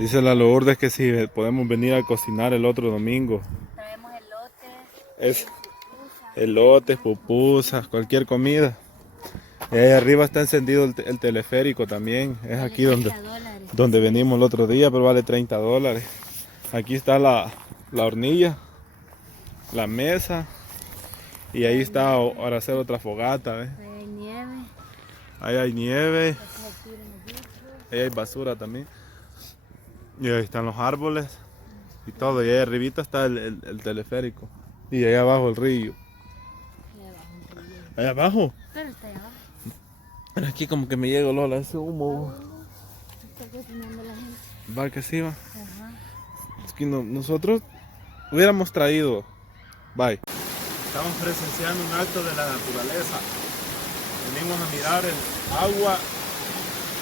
Dice la Lourdes que si podemos venir a cocinar el otro domingo. Traemos elotes, Es pupusas, elotes, pupusas, cualquier comida. Y ahí arriba está encendido el teleférico también. Es vale aquí donde, $30. donde venimos el otro día, pero vale $30. Aquí está la hornilla, la mesa. Y ahí está para hacer otra fogata. ¿Ves? Ahí hay nieve, Ahí hay nieve, aquí se tiran los bichos. ahí hay basura también. Y ahí están los árboles y todo. Y ahí arribita está el teleférico. Y ahí abajo el río. Ahí abajo un río. Ahí abajo. Pero está ahí abajo. Pero aquí como que me llega Lola, ese humo. Está cocinando la gente. Va que sí va. Ajá. Es que nosotros hubiéramos traído. Bye. Estamos presenciando un acto de la naturaleza. Venimos a mirar el agua.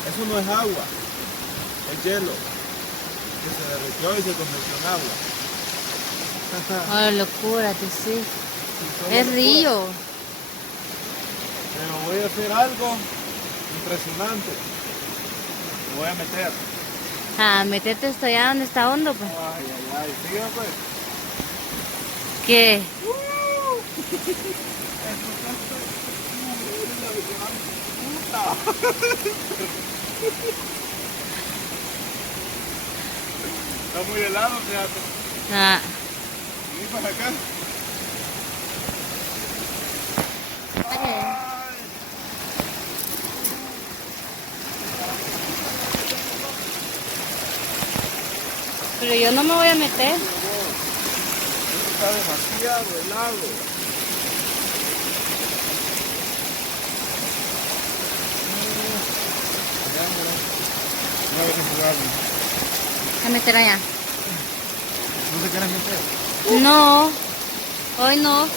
Eso no es agua, es hielo. Que se derritió y se convirtió en agua. Oh, locura, que sí. Solo Es locura. río. Pero voy a hacer algo impresionante. Me voy a meter. Ah, metete hasta allá donde está hondo, pues. Ay, ay, ay. Sigue pues. ¿Qué? Está muy helado, fíjate. Ah, Vení para acá. pero yo no me voy a meter. Esto está demasiado helado. No hay que jugarlo. Voy a meter allá. ¿No te quieres meter? No, hoy no.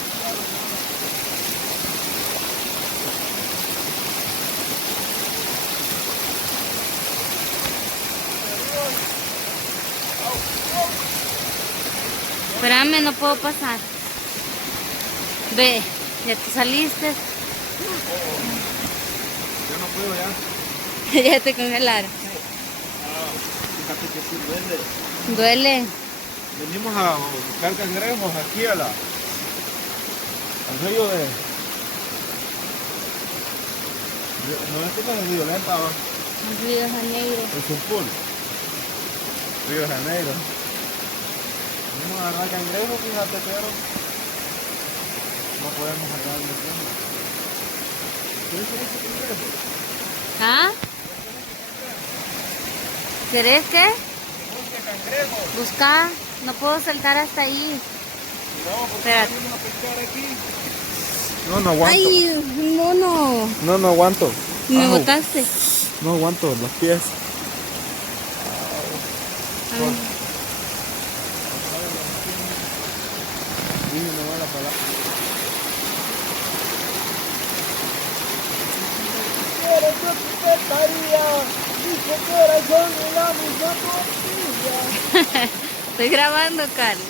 Espérame, no puedo pasar. Ve, ya te saliste. Yo no puedo ya. Ya te congelaron. Fíjate que sí duele. Duele. Venimos a buscar cangrejos aquí al río de... No es como el río Lenta, ¿va? Río de Janeiro. Es un pool. Río de Janeiro. Venimos a agarrar cangrejos, fíjate, pero no podemos agarrar el tiempo. ¿Quieres ser ese cangrejo? ¿Ah? ¿Querés qué? Busque cangrejos. Busca. No puedo saltar hasta ahí. No, porque Espérate. venimos a pescar aquí. No, no aguanto. Ay, mono. No aguanto. Me Au. botaste. No aguanto los pies. Ay, Dime, no va la palabra. Quiero que te estaría, dice corazón en la misma tortilla. estoy grabando, Carlos.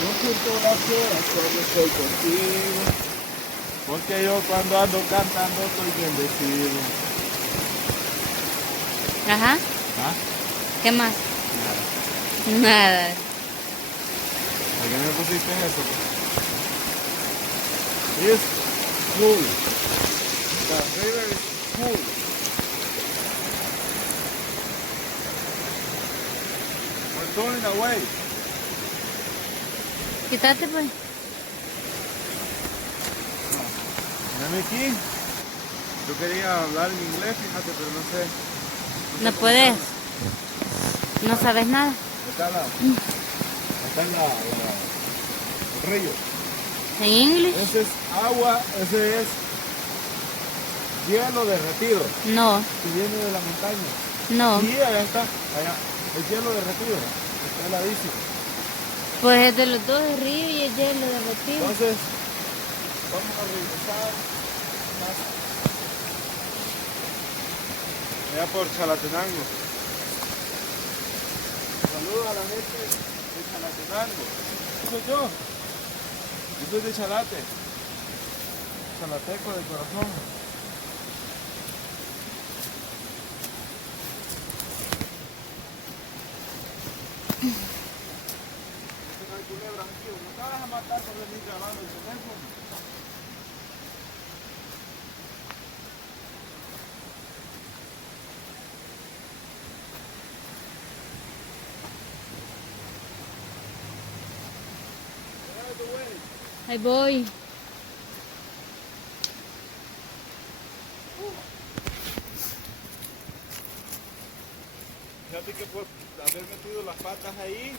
Yo siento las horas cuando estoy contigo, porque yo cuando ando cantando estoy bendecido. Ajá. ¿Ah? ¿Qué más? Nada. Nada. ¿Por qué me pusiste eso? It's cool. The river is cool. We're going away. Quítate, pues. Dame aquí. Yo quería hablar en inglés, fíjate, pero no sé. No sé puedes. cómo No sabes nada. está el río. ¿En inglés? Ese es agua, ese es hielo derretido, No. que viene de la montaña. No. Y allá está, allá, el hielo derretido, está heladísimo. Pues es de los dos, el río y el hielo derretido. Entonces, vamos a regresar más allá por Chalatenango. Saludos a la gente de Chalatenango. ¿Quién soy yo? Yo soy de Chalate. Chalateco de corazón. Culebra, tío, no te vas a matar por venir grabando el teléfono. Ahí voy. Fíjate que por haber metido las patas ahí,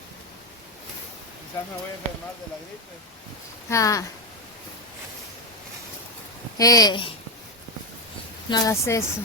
quizás me voy a enfermar de la gripe. Ah. No hagas eso.